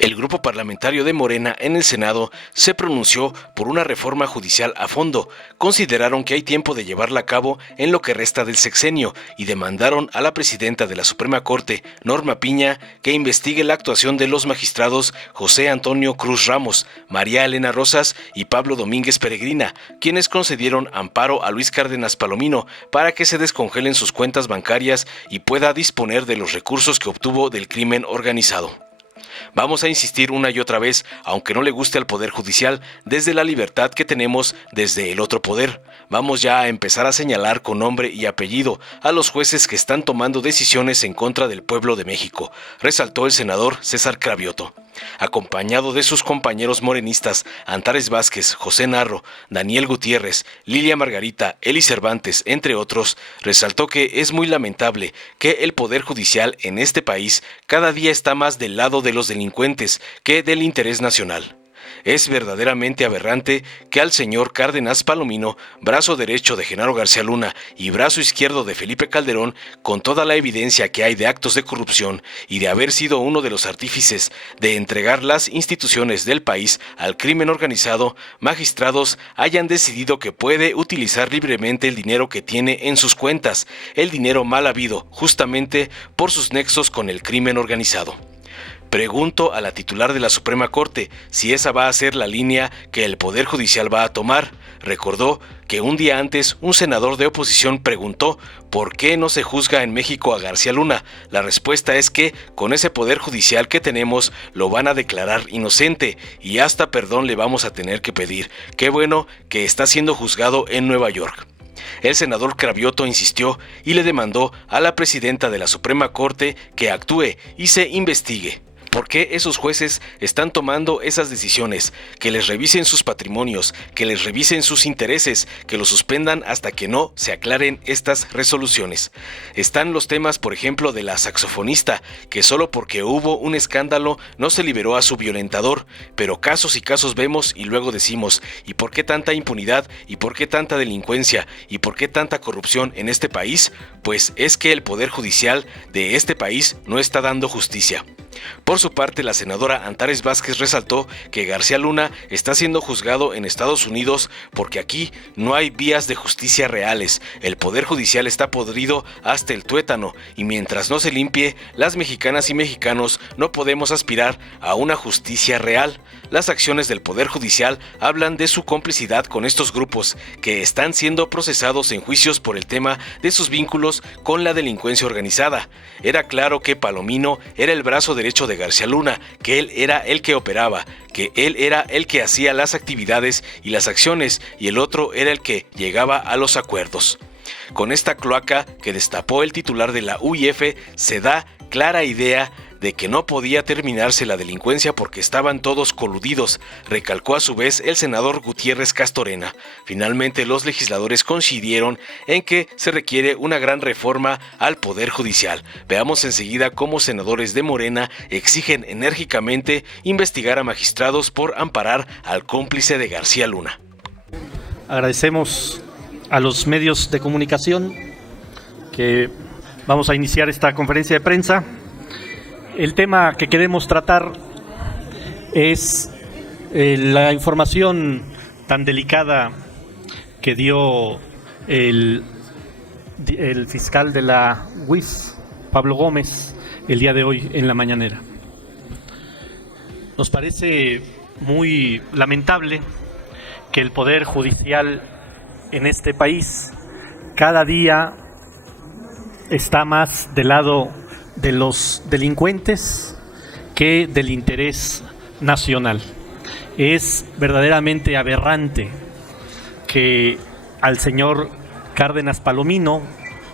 El grupo parlamentario de Morena en el Senado se pronunció por una reforma judicial a fondo. Consideraron que hay tiempo de llevarla a cabo en lo que resta del sexenio y demandaron a la presidenta de la Suprema Corte, Norma Piña, que investigue la actuación de los magistrados José Antonio Cruz Ramos, María Elena Rosas y Pablo Domínguez Peregrina, quienes concedieron amparo a Luis Cárdenas Palomino para que se descongelen sus cuentas bancarias y pueda disponer de los recursos que obtuvo del crimen organizado. Vamos a insistir una y otra vez, aunque no le guste al Poder Judicial, desde la libertad que tenemos desde el otro poder. Vamos ya a empezar a señalar con nombre y apellido a los jueces que están tomando decisiones en contra del pueblo de México, resaltó el senador César Cravioto. Acompañado de sus compañeros morenistas Antares Vázquez, José Narro, Daniel Gutiérrez, Lilia Margarita, Eli Cervantes, entre otros, resaltó que es muy lamentable que el Poder Judicial en este país cada día está más del lado de los delincuentes que del interés nacional. Es verdaderamente aberrante que al señor Cárdenas Palomino, brazo derecho de Genaro García Luna y brazo izquierdo de Felipe Calderón, con toda la evidencia que hay de actos de corrupción y de haber sido uno de los artífices de entregar las instituciones del país al crimen organizado, magistrados hayan decidido que puede utilizar libremente el dinero que tiene en sus cuentas, el dinero mal habido, justamente por sus nexos con el crimen organizado. Pregunto a la titular de la Suprema Corte si esa va a ser la línea que el Poder Judicial va a tomar. Recordó que un día antes un senador de oposición preguntó ¿por qué no se juzga en México a García Luna? La respuesta es que con ese Poder Judicial que tenemos lo van a declarar inocente y hasta perdón le vamos a tener que pedir. Qué bueno que está siendo juzgado en Nueva York. El senador Cravioto insistió y le demandó a la presidenta de la Suprema Corte que actúe y se investigue. ¿Por qué esos jueces están tomando esas decisiones? Que les revisen sus patrimonios, que les revisen sus intereses, que los suspendan hasta que no se aclaren estas resoluciones. Están los temas, por ejemplo, de la saxofonista, que solo porque hubo un escándalo no se liberó a su violentador, pero casos y casos vemos y luego decimos, ¿y por qué tanta impunidad? ¿Y por qué tanta delincuencia? ¿Y por qué tanta corrupción en este país? Pues es que el Poder Judicial de este país no está dando justicia. Por su parte, la senadora Antares Vázquez resaltó que García Luna está siendo juzgado en Estados Unidos porque aquí no hay vías de justicia reales. El Poder Judicial está podrido hasta el tuétano y mientras no se limpie, las mexicanas y mexicanos no podemos aspirar a una justicia real. Las acciones del Poder Judicial hablan de su complicidad con estos grupos que están siendo procesados en juicios por el tema de sus vínculos con la delincuencia organizada. Era claro que Palomino era el brazo derecho de García Luna, que él era el que operaba, que él era el que hacía las actividades y las acciones y el otro era el que llegaba a los acuerdos. Con esta cloaca que destapó el titular de la UIF se da clara idea de que no podía terminarse la delincuencia porque estaban todos coludidos, recalcó a su vez el senador Gutiérrez Castorena. Finalmente los legisladores coincidieron en que se requiere una gran reforma al Poder Judicial. Veamos enseguida cómo senadores de Morena exigen enérgicamente investigar a magistrados por amparar al cómplice de García Luna. Agradecemos a los medios de comunicación que vamos a iniciar esta conferencia de prensa. El tema que queremos tratar es la información tan delicada que dio el fiscal de la UIF, Pablo Gómez, el día de hoy en la mañanera. Nos parece muy lamentable que el Poder Judicial en este país cada día está más del lado de los delincuentes que del interés nacional. Es verdaderamente aberrante que al señor Cárdenas Palomino,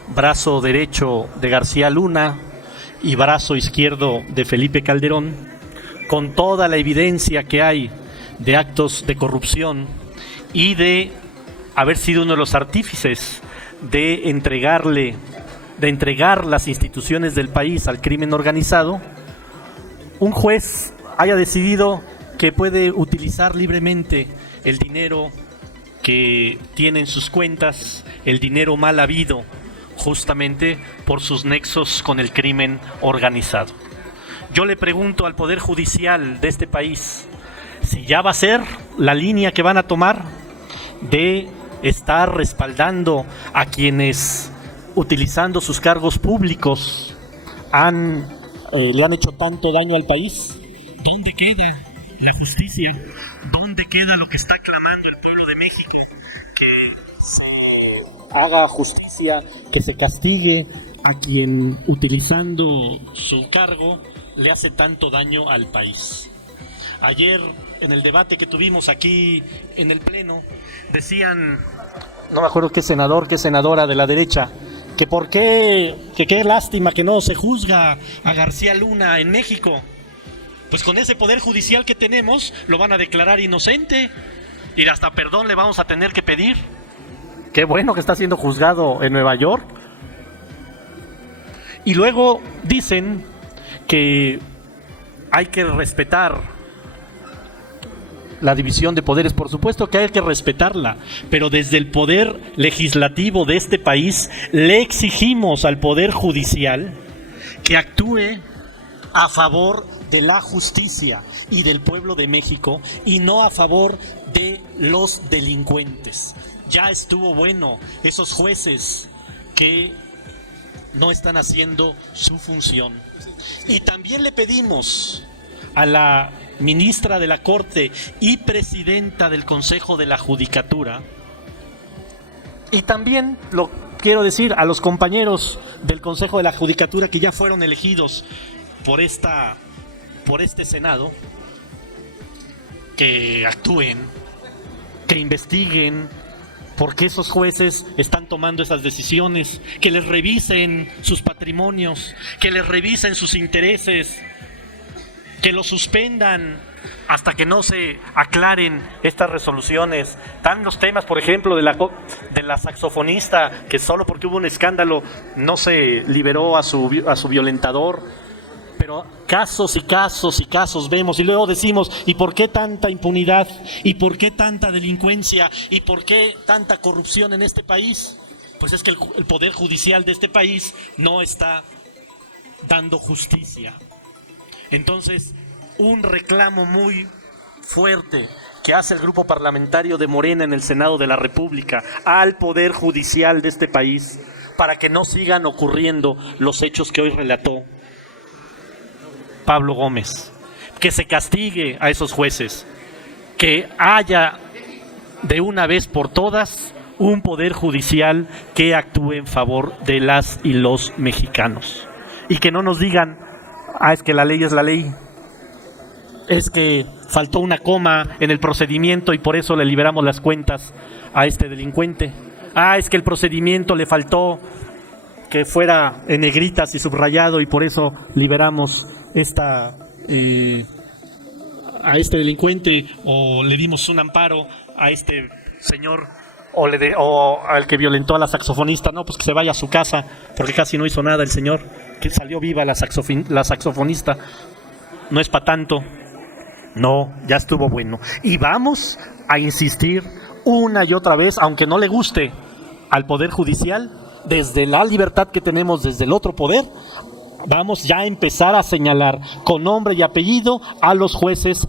brazo derecho de García Luna y brazo izquierdo de Felipe Calderón, con toda la evidencia que hay de actos de corrupción y de haber sido uno de los artífices de entregar las instituciones del país al crimen organizado, un juez haya decidido que puede utilizar libremente el dinero que tiene en sus cuentas, el dinero mal habido, justamente por sus nexos con el crimen organizado. yo le pregunto al Poder Judicial de este país si ya va a ser la línea que van a tomar de estar respaldando a quienes, utilizando sus cargos públicos, le han hecho tanto daño al país. ¿Dónde queda la justicia? ¿Dónde queda lo que está clamando el pueblo de México? Que se haga justicia, que se castigue a quien, utilizando su cargo, le hace tanto daño al país. Ayer, en el debate que tuvimos aquí en el Pleno, decían, no me acuerdo qué senador, qué senadora de la derecha, que por qué, que qué lástima que no se juzga a García Luna en México. Pues con ese poder judicial que tenemos, lo van a declarar inocente y hasta perdón le vamos a tener que pedir. Qué bueno que está siendo juzgado en Nueva York. Y luego dicen que hay que respetar la división de poderes. Por supuesto que hay que respetarla, pero desde el poder legislativo de este país le exigimos al poder judicial que actúe a favor de la justicia y del pueblo de México y no a favor de los delincuentes. Ya estuvo bueno esos jueces que no están haciendo su función. Y también le pedimos a la ministra de la Corte y presidenta del Consejo de la Judicatura, y también lo quiero decir a los compañeros del Consejo de la Judicatura que ya fueron elegidos por este Senado, que actúen, que investiguen por qué esos jueces están tomando esas decisiones, que les revisen sus patrimonios, que les revisen sus intereses, que lo suspendan hasta que no se aclaren estas resoluciones. Están los temas, por ejemplo, de la saxofonista, que solo porque hubo un escándalo no se liberó a su violentador. Pero casos y casos y casos vemos, y luego decimos, ¿y por qué tanta impunidad? ¿Y por qué tanta delincuencia? ¿Y por qué tanta corrupción en este país? Pues es que el poder judicial de este país no está dando justicia. Entonces, un reclamo muy fuerte que hace el grupo parlamentario de Morena en el Senado de la República al poder judicial de este país, para que no sigan ocurriendo los hechos que hoy relató Pablo Gómez, que se castigue a esos jueces, que haya de una vez por todas un poder judicial que actúe en favor de las y los mexicanos, y que no nos digan, es que la ley es la ley, es que faltó una coma en el procedimiento y por eso le liberamos las cuentas a este delincuente, es que el procedimiento le faltó que fuera en negritas y subrayado y por eso liberamos a este delincuente, o le dimos un amparo a este señor, o al que violentó a la saxofonista. No, pues que se vaya a su casa, porque casi no hizo nada el señor, que salió viva la saxofonista. No es para tanto. No, ya estuvo bueno. Y vamos a insistir una y otra vez, aunque no le guste al Poder Judicial, desde la libertad que tenemos desde el otro poder, vamos ya a empezar a señalar con nombre y apellido a los jueces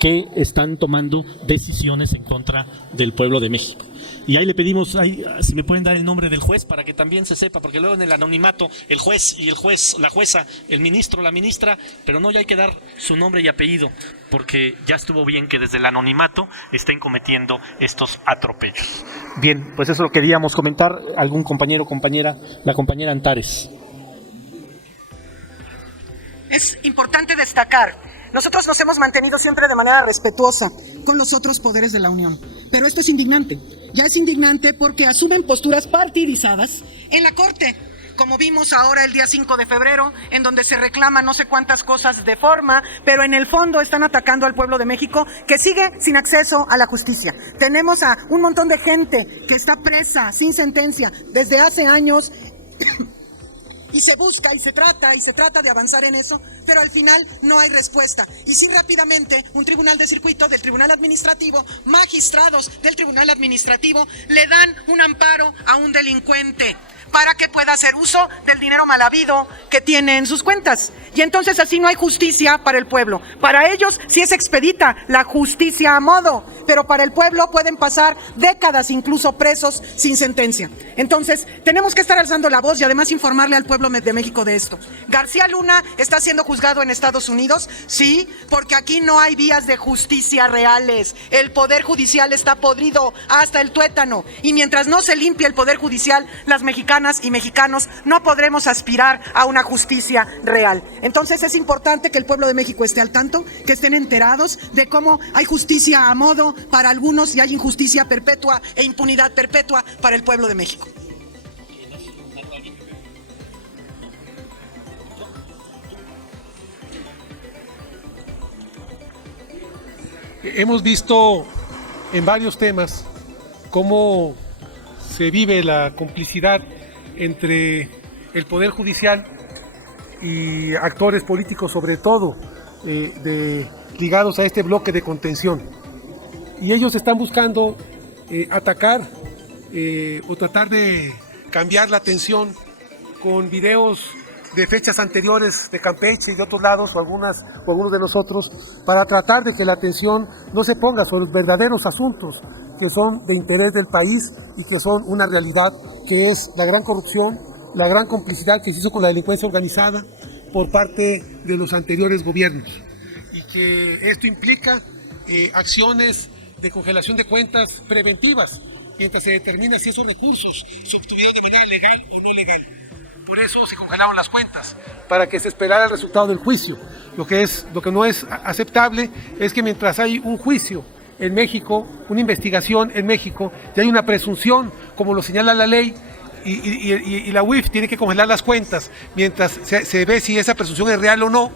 que están tomando decisiones en contra del pueblo de México. Y ahí le pedimos, si me pueden dar el nombre del juez para que también se sepa, porque luego en el anonimato el juez y la jueza, el ministro, la ministra, pero no, ya hay que dar su nombre y apellido, porque ya estuvo bien que desde el anonimato estén cometiendo estos atropellos. Bien, pues eso lo queríamos comentar. ¿Algún compañero o compañera? La compañera Antares. Es importante destacar, nosotros nos hemos mantenido siempre de manera respetuosa con los otros poderes de la Unión, pero esto es indignante. Ya es indignante porque asumen posturas partidizadas en la Corte, como vimos ahora el día 5 de febrero, en donde se reclaman no sé cuántas cosas de forma, pero en el fondo están atacando al pueblo de México, que sigue sin acceso a la justicia. Tenemos a un montón de gente que está presa, sin sentencia, desde hace años, y se busca y se trata de avanzar en eso, pero al final no hay respuesta. Y si rápidamente un tribunal de circuito del Tribunal Administrativo, magistrados del Tribunal Administrativo, le dan un amparo a un delincuente, para que pueda hacer uso del dinero mal habido que tiene en sus cuentas. Y entonces así no hay justicia para el pueblo. Para ellos sí es expedita la justicia a modo, pero para el pueblo pueden pasar décadas incluso presos sin sentencia. Entonces tenemos que estar alzando la voz y además informarle al pueblo de México de esto. García Luna está siendo juzgado en Estados Unidos, sí, porque aquí no hay vías de justicia reales. El poder judicial está podrido hasta el tuétano y mientras no se limpie el poder judicial, las mexicanas y mexicanos no podremos aspirar a una justicia real. Entonces es importante que el pueblo de México esté al tanto, que estén enterados de cómo hay justicia a modo para algunos y hay injusticia perpetua e impunidad perpetua para el pueblo de México. Hemos visto en varios temas cómo se vive la complicidad entre el Poder Judicial y actores políticos, sobre todo ligados a este bloque de contención. Y ellos están buscando atacar o tratar de cambiar la atención con videos de fechas anteriores de Campeche y de otros lados o algunos de nosotros, para tratar de que la atención no se ponga sobre los verdaderos asuntos que son de interés del país y que son una realidad, que es la gran corrupción, la gran complicidad que se hizo con la delincuencia organizada por parte de los anteriores gobiernos, y que esto implica acciones de congelación de cuentas preventivas mientras se determina si esos recursos se obtuvieron de manera legal o no legal. Por eso se congelaron las cuentas, para que se esperara el resultado del juicio. Lo que no es aceptable es que mientras hay un juicio en México, una investigación en México, y hay una presunción, como lo señala la ley, y la UIF tiene que congelar las cuentas, mientras se ve si esa presunción es real o no,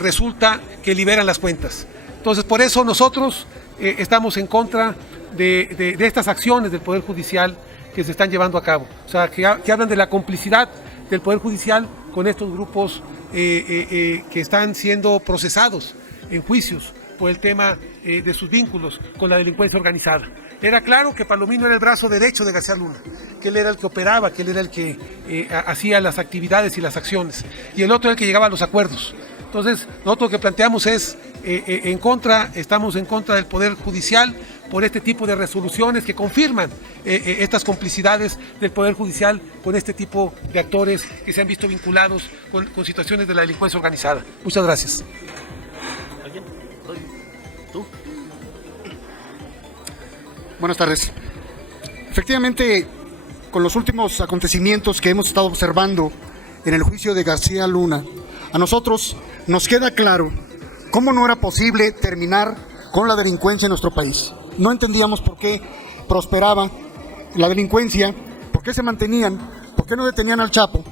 resulta que liberan las cuentas. Entonces, por eso nosotros estamos en contra de estas acciones del Poder Judicial que se están llevando a cabo. O sea, que hablan de la complicidad del Poder Judicial con estos grupos que están siendo procesados en juicios por el tema de sus vínculos con la delincuencia organizada. Era claro que Palomino era el brazo derecho de García Luna, que él era el que operaba, que él era el que hacía las actividades y las acciones, y el otro era el que llegaba a los acuerdos. Entonces, nosotros lo que planteamos es estamos en contra del Poder Judicial por este tipo de resoluciones que confirman estas complicidades del Poder Judicial con este tipo de actores que se han visto vinculados con situaciones de la delincuencia organizada. Muchas gracias. ¿Alguien? ¿Tú? Buenas tardes. Efectivamente, con los últimos acontecimientos que hemos estado observando en el juicio de García Luna, a nosotros nos queda claro cómo no era posible terminar con la delincuencia en nuestro país. No entendíamos por qué prosperaba la delincuencia, por qué se mantenían, por qué no detenían al Chapo,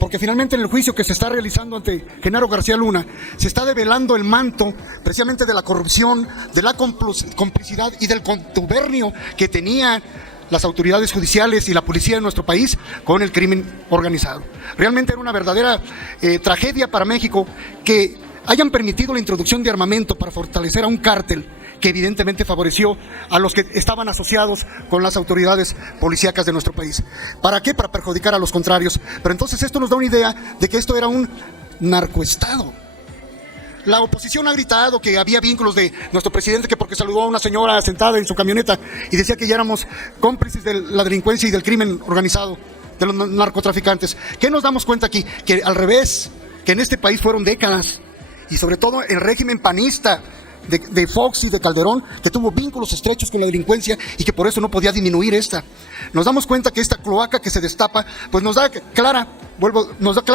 porque finalmente en el juicio que se está realizando ante Genaro García Luna se está develando el manto precisamente de la corrupción, de la complicidad y del contubernio que tenían las autoridades judiciales y la policía de nuestro país con el crimen organizado. Realmente era una verdadera tragedia para México que hayan permitido la introducción de armamento para fortalecer a un cártel que evidentemente favoreció a los que estaban asociados con las autoridades policíacas de nuestro país. ¿Para qué? Para perjudicar a los contrarios. Pero entonces esto nos da una idea de que esto era un narcoestado. La oposición ha gritado que había vínculos de nuestro presidente, que porque saludó a una señora sentada en su camioneta y decía que ya éramos cómplices de la delincuencia y del crimen organizado, de los narcotraficantes. ¿Qué nos damos cuenta aquí? Que al revés, que en este país fueron décadas, y sobre todo el régimen panista de Fox y de Calderón, que tuvo vínculos estrechos con la delincuencia y que por eso no podía disminuir esta. Nos damos cuenta que esta cloaca que se destapa, pues nos da clara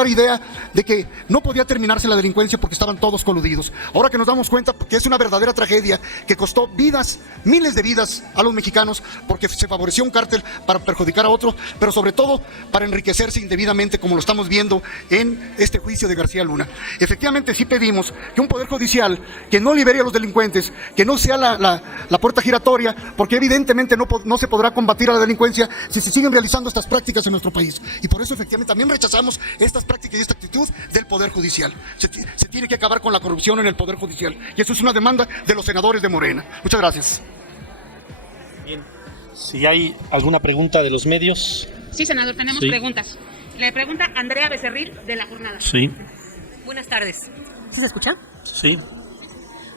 idea de que no podía terminarse la delincuencia porque estaban todos coludidos. Ahora que nos damos cuenta que es una verdadera tragedia que costó vidas, miles de vidas a los mexicanos, porque se favoreció un cártel para perjudicar a otros, pero sobre todo para enriquecerse indebidamente, como lo estamos viendo en este juicio de García Luna. Efectivamente sí pedimos que un poder judicial que no libere a los delincuentes, que no sea la puerta giratoria, porque evidentemente no se podrá combatir a la delincuencia si se siguen realizando estas prácticas en nuestro país. Y por eso efectivamente también rechazamos estas prácticas y esta actitud del Poder Judicial. Se tiene que acabar con la corrupción en el Poder Judicial. Y eso es una demanda de los senadores de Morena. Muchas gracias. Bien. Si hay alguna pregunta de los medios. Sí, senador, tenemos preguntas. Le pregunta Andrea Becerril, de La Jornada. Sí. Buenas tardes. ¿Sí se escucha? Sí.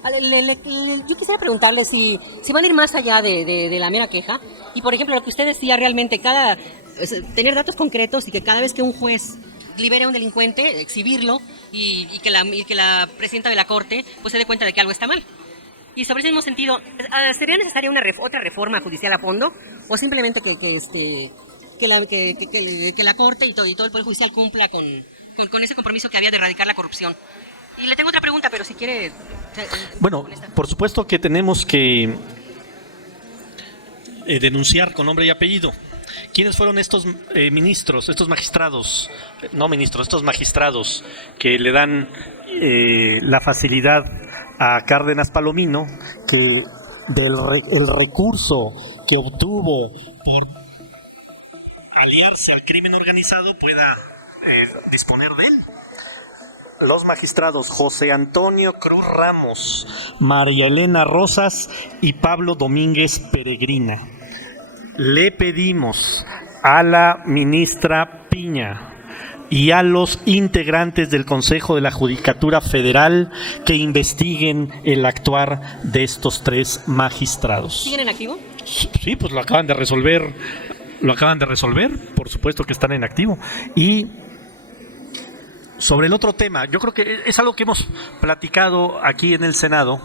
Yo quisiera preguntarle si van a ir más allá de la mera queja y, por ejemplo, lo que usted decía realmente, tener datos concretos y que cada vez que un juez libere a un delincuente, exhibirlo y que la presidenta de la Corte pues se dé cuenta de que algo está mal. Y sobre ese mismo sentido, ¿sería necesaria otra reforma judicial a fondo o simplemente que la Corte y todo el Poder Judicial cumpla con ese compromiso que había de erradicar la corrupción? Y le tengo otra pregunta, pero si quiere... Bueno, por supuesto que tenemos que denunciar con nombre y apellido. ¿Quiénes fueron estos estos magistrados que le dan la facilidad a Cárdenas Palomino que el recurso que obtuvo por aliarse al crimen organizado pueda disponer de él? Los magistrados José Antonio Cruz Ramos, María Elena Rosas y Pablo Domínguez Peregrina. Le pedimos a la ministra Piña y a los integrantes del Consejo de la Judicatura Federal que investiguen el actuar de estos 3 magistrados. ¿Siguen en activo? Sí, pues lo acaban de resolver. Por supuesto que están en activo. Y sobre el otro tema, yo creo que es algo que hemos platicado aquí en el Senado.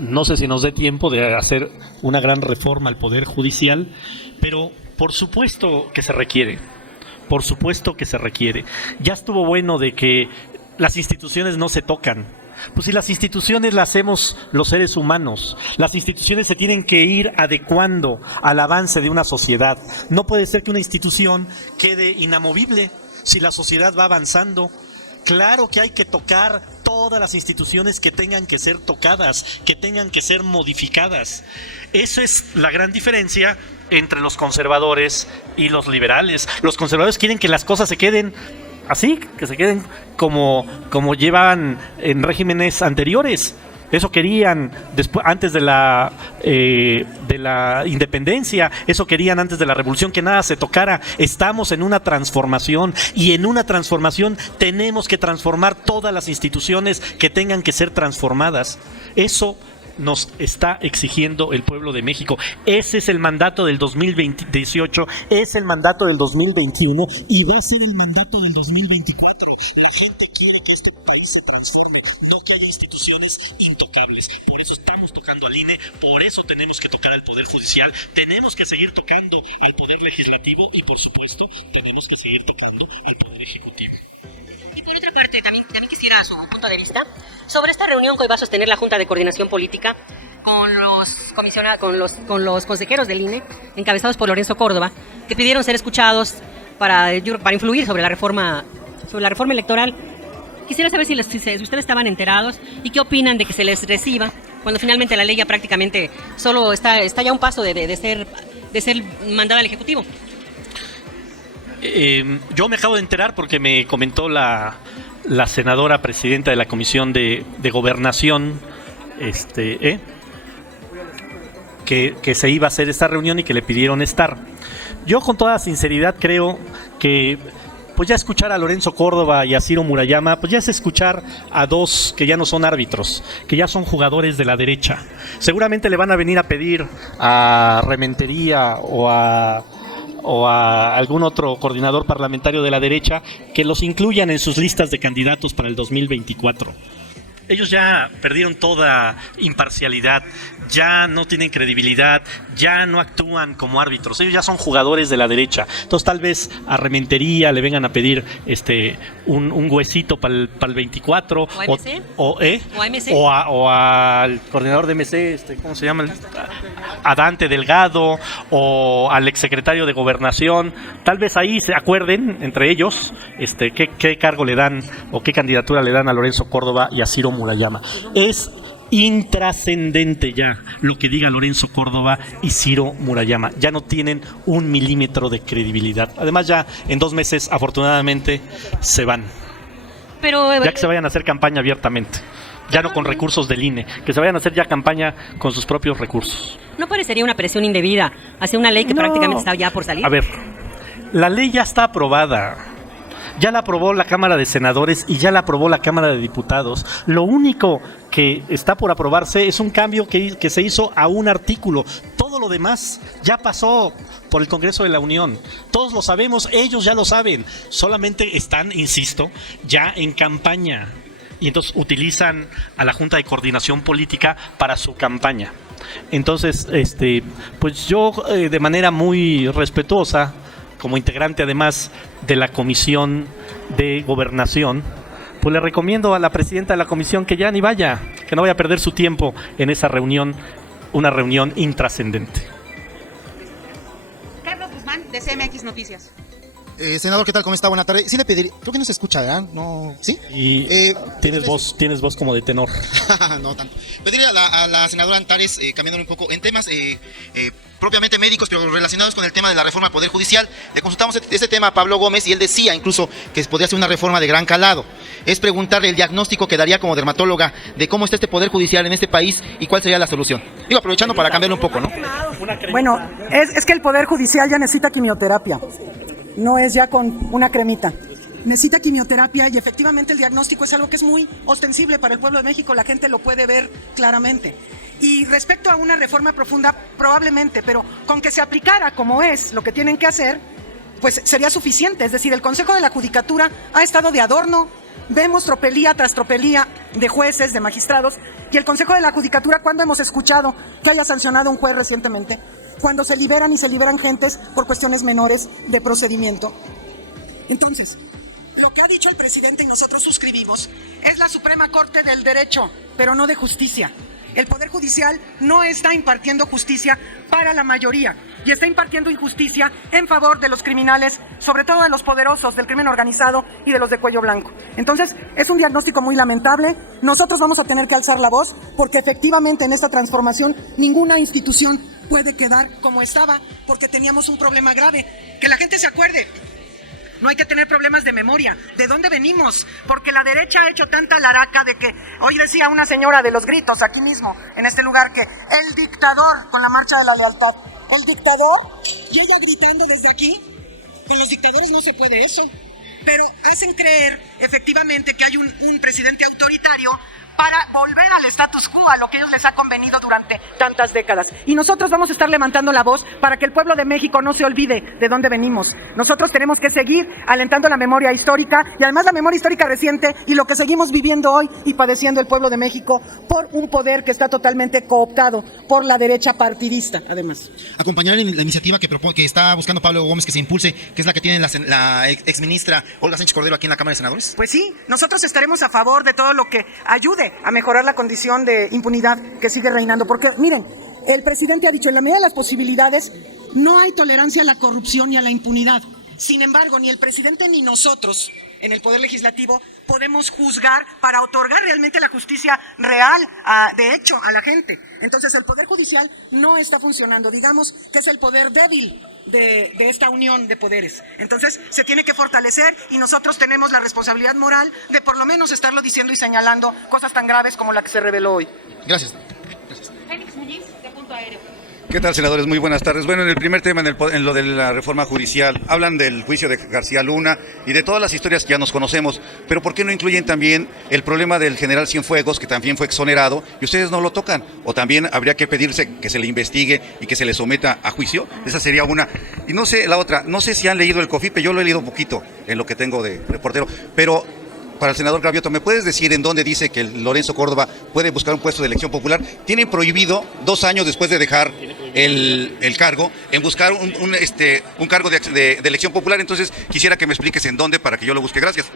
No sé si nos dé tiempo de hacer una gran reforma al Poder Judicial, pero por supuesto que se requiere. Ya estuvo bueno de que las instituciones no se tocan. Pues si las instituciones las hacemos los seres humanos, las instituciones se tienen que ir adecuando al avance de una sociedad. No puede ser que una institución quede inamovible si la sociedad va avanzando. Claro que hay que tocar todas las instituciones que tengan que ser tocadas, que tengan que ser modificadas. Eso es la gran diferencia entre los conservadores y los liberales. Los conservadores quieren que las cosas se queden así, que se queden como llevaban en regímenes anteriores. Eso querían después, antes de la independencia, eso querían antes de la revolución, que nada se tocara. Estamos en una transformación y en una transformación tenemos que transformar todas las instituciones que tengan que ser transformadas. Eso nos está exigiendo el pueblo de México. Ese es el mandato del 2018, es el mandato del 2021 y va a ser el mandato del 2024. La gente quiere que este país se transforme, no que haya instituciones intocables. Por eso estamos tocando al INE, por eso tenemos que tocar al Poder Judicial, tenemos que seguir tocando al Poder Legislativo y, por supuesto, tenemos que seguir tocando al Poder Ejecutivo. Y por otra parte, también quisiera su punto de vista sobre esta reunión que hoy va a sostener la Junta de Coordinación Política con los consejeros del INE, encabezados por Lorenzo Córdoba, que pidieron ser escuchados para influir sobre la reforma electoral. Quisiera saber si ustedes estaban enterados y qué opinan de que se les reciba cuando finalmente la ley ya prácticamente solo está ya a un paso de ser mandada al Ejecutivo. Yo me acabo de enterar porque me comentó la senadora presidenta de la Comisión de Gobernación que se iba a hacer esta reunión y que le pidieron estar. Yo con toda sinceridad creo que pues ya escuchar a Lorenzo Córdoba y a Ciro Murayama, pues ya es escuchar a 2 que ya no son árbitros, que ya son jugadores de la derecha. Seguramente le van a venir a pedir a Rementería o a algún otro coordinador parlamentario de la derecha que los incluyan en sus listas de candidatos para el 2024. Ellos ya perdieron toda imparcialidad, ya no tienen credibilidad, ya no actúan como árbitros, ellos ya son jugadores de la derecha. Entonces tal vez a Rementería le vengan a pedir un huesito para el 24 ¿O AMC? o al coordinador de MC, ¿cómo se llama? A Dante Delgado o al exsecretario de Gobernación. Tal vez ahí se acuerden entre ellos qué cargo le dan o qué candidatura le dan a Lorenzo Córdoba y a Ciro Murayama. Es intrascendente ya lo que diga Lorenzo Córdoba y Ciro Murayama. Ya no tienen un milímetro de credibilidad. Además ya en 2 meses afortunadamente se van. Pero ya que se vayan a hacer campaña abiertamente. ya no con recursos del INE, que se vayan a hacer ya campaña con sus propios recursos. ¿No parecería una presión indebida hacia una ley que No. prácticamente está ya por salir? A ver, la ley ya está aprobada. Ya la aprobó la Cámara de Senadores y ya la aprobó la Cámara de Diputados. Lo único que está por aprobarse es un cambio que se hizo a un artículo. Todo lo demás ya pasó por el Congreso de la Unión. Todos lo sabemos, ellos ya lo saben. Solamente están, insisto, ya en campaña. Y entonces utilizan a la Junta de Coordinación Política para su campaña. Entonces, pues yo de manera muy respetuosa, como integrante además de la Comisión de Gobernación, pues le recomiendo a la presidenta de la comisión que ya ni vaya, que no vaya a perder su tiempo en esa reunión, una reunión intrascendente. Carlos Guzmán, de CMX Noticias. Senador, ¿qué tal? ¿Cómo está? Buena tarde. Sí le pediría, creo que no se escucha, ¿verdad? No, ¿sí? Y tienes voz como de tenor. No tanto. Pedirle a la senadora Antares, cambiándole un poco, en temas propiamente médicos, pero relacionados con el tema de la reforma al Poder Judicial. Le consultamos este tema a Pablo Gómez y él decía incluso que podría ser una reforma de gran calado. Es preguntarle el diagnóstico que daría como dermatóloga de cómo está este Poder Judicial en este país y cuál sería la solución. Digo, aprovechando para cambiarle un poco, ¿no? Bueno, es que el Poder Judicial ya necesita quimioterapia. No es ya con una cremita. Necesita quimioterapia y efectivamente el diagnóstico es algo que es muy ostensible para el pueblo de México, la gente lo puede ver claramente. Y respecto a una reforma profunda, probablemente, pero con que se aplicara como es lo que tienen que hacer, pues sería suficiente. Es decir, el Consejo de la Judicatura ha estado de adorno, vemos tropelía tras tropelía de jueces, de magistrados, y el Consejo de la Judicatura, ¿cuándo hemos escuchado que haya sancionado a un juez recientemente? Cuando se liberan y se liberan gentes por cuestiones menores de procedimiento. Entonces, lo que ha dicho el presidente y nosotros suscribimos es la Suprema Corte del Derecho, pero no de justicia. El Poder Judicial no está impartiendo justicia para la mayoría y está impartiendo injusticia en favor de los criminales, sobre todo de los poderosos, del crimen organizado y de los de cuello blanco. Entonces, es un diagnóstico muy lamentable. Nosotros vamos a tener que alzar la voz porque efectivamente en esta transformación ninguna institución puede quedar como estaba porque teníamos un problema grave. Que la gente se acuerde. No hay que tener problemas de memoria. ¿De dónde venimos? Porque la derecha ha hecho tanta laraca de que... Hoy decía una señora de los gritos aquí mismo, en este lugar, que el dictador con la marcha de la lealtad. El dictador, y ella gritando desde aquí, con los dictadores no se puede eso. Pero hacen creer, efectivamente, que hay un presidente autoritario para volver al status quo, a lo que ellos les ha convenido durante tantas décadas. Y nosotros vamos a estar levantando la voz para que el pueblo de México no se olvide de dónde venimos. Nosotros tenemos que seguir alentando la memoria histórica y además la memoria histórica reciente y lo que seguimos viviendo hoy y padeciendo el pueblo de México por un poder que está totalmente cooptado por la derecha partidista, además. Acompañar en la iniciativa que está buscando Pablo Gómez que se impulse, que es la que tiene la exministra Olga Sánchez Cordero aquí en la Cámara de Senadores. Pues sí, nosotros estaremos a favor de todo lo que ayude a mejorar la condición de impunidad que sigue reinando. Porque, miren, el presidente ha dicho, en la medida de las posibilidades, no hay tolerancia a la corrupción y a la impunidad. Sin embargo, ni el presidente ni nosotros, en el Poder Legislativo, podemos juzgar para otorgar realmente la justicia real, de hecho, a la gente. Entonces, el Poder Judicial no está funcionando. Digamos que es el poder débil de esta unión de poderes. Entonces, se tiene que fortalecer y nosotros tenemos la responsabilidad moral de por lo menos estarlo diciendo y señalando cosas tan graves como la que se reveló hoy. Gracias. Félix Muñiz, de Punto Aéreo. ¿Qué tal, senadores? Muy buenas tardes. Bueno, en el primer tema, en lo de la reforma judicial, hablan del juicio de García Luna y de todas las historias que ya nos conocemos, pero ¿por qué no incluyen también el problema del general Cienfuegos, que también fue exonerado, y ustedes no lo tocan? ¿O también habría que pedirse que se le investigue y que se le someta a juicio? Esa sería una. Y no sé, la otra, no sé si han leído el COFIPE, yo lo he leído un poquito en lo que tengo de reportero, pero... Para el senador Gravioto, ¿me puedes decir en dónde dice que Lorenzo Córdoba puede buscar un puesto de elección popular? Tienen prohibido 2 años después de dejar el cargo en buscar un cargo de elección popular. Entonces quisiera que me expliques en dónde para que yo lo busque. Gracias.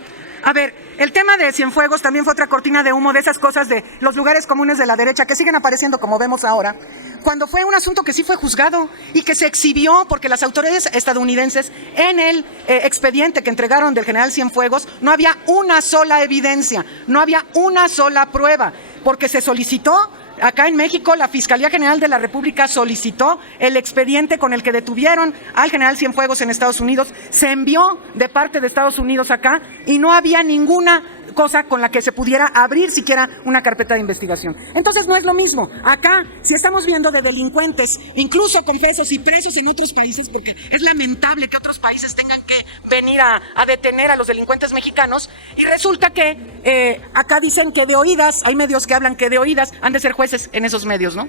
A ver, el tema de Cienfuegos también fue otra cortina de humo de esas cosas de los lugares comunes de la derecha que siguen apareciendo como vemos ahora, cuando fue un asunto que sí fue juzgado y que se exhibió porque las autoridades estadounidenses en el expediente que entregaron del general Cienfuegos no había una sola evidencia, no había una sola prueba, porque se solicitó. Acá en México, la Fiscalía General de la República solicitó el expediente con el que detuvieron al general Cienfuegos en Estados Unidos. Se envió de parte de Estados Unidos acá y no había ninguna cosa con la que se pudiera abrir siquiera una carpeta de investigación. Entonces no es lo mismo. Acá, si estamos viendo de delincuentes, incluso confesos y presos en otros países, porque es lamentable que otros países tengan que venir a detener a los delincuentes mexicanos, y resulta que acá dicen que de oídas, hay medios que hablan que de oídas han de ser jueces en esos medios, ¿no?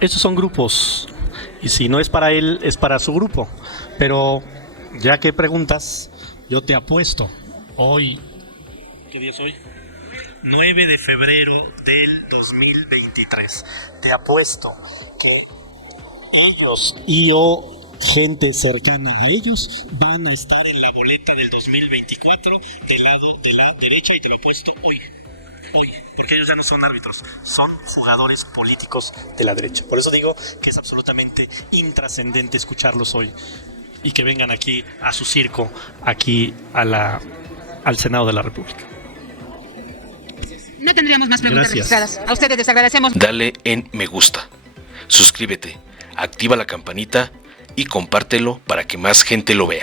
Esos son grupos, y si no es para él, es para su grupo. Pero ya que preguntas, yo te apuesto hoy. ¿Qué día es hoy? 9 de febrero del 2023. Te apuesto que ellos y o gente cercana a ellos van a estar en la boleta del 2024 del lado de la derecha, y te lo apuesto hoy, porque ellos ya no son árbitros, son jugadores políticos de la derecha. Por eso digo que es absolutamente intrascendente escucharlos hoy y que vengan aquí a su circo, aquí al Senado de la República. No tendríamos más preguntas Gracias. registradas. A ustedes les agradecemos. Dale en me gusta, suscríbete, activa la campanita y compártelo para que más gente lo vea.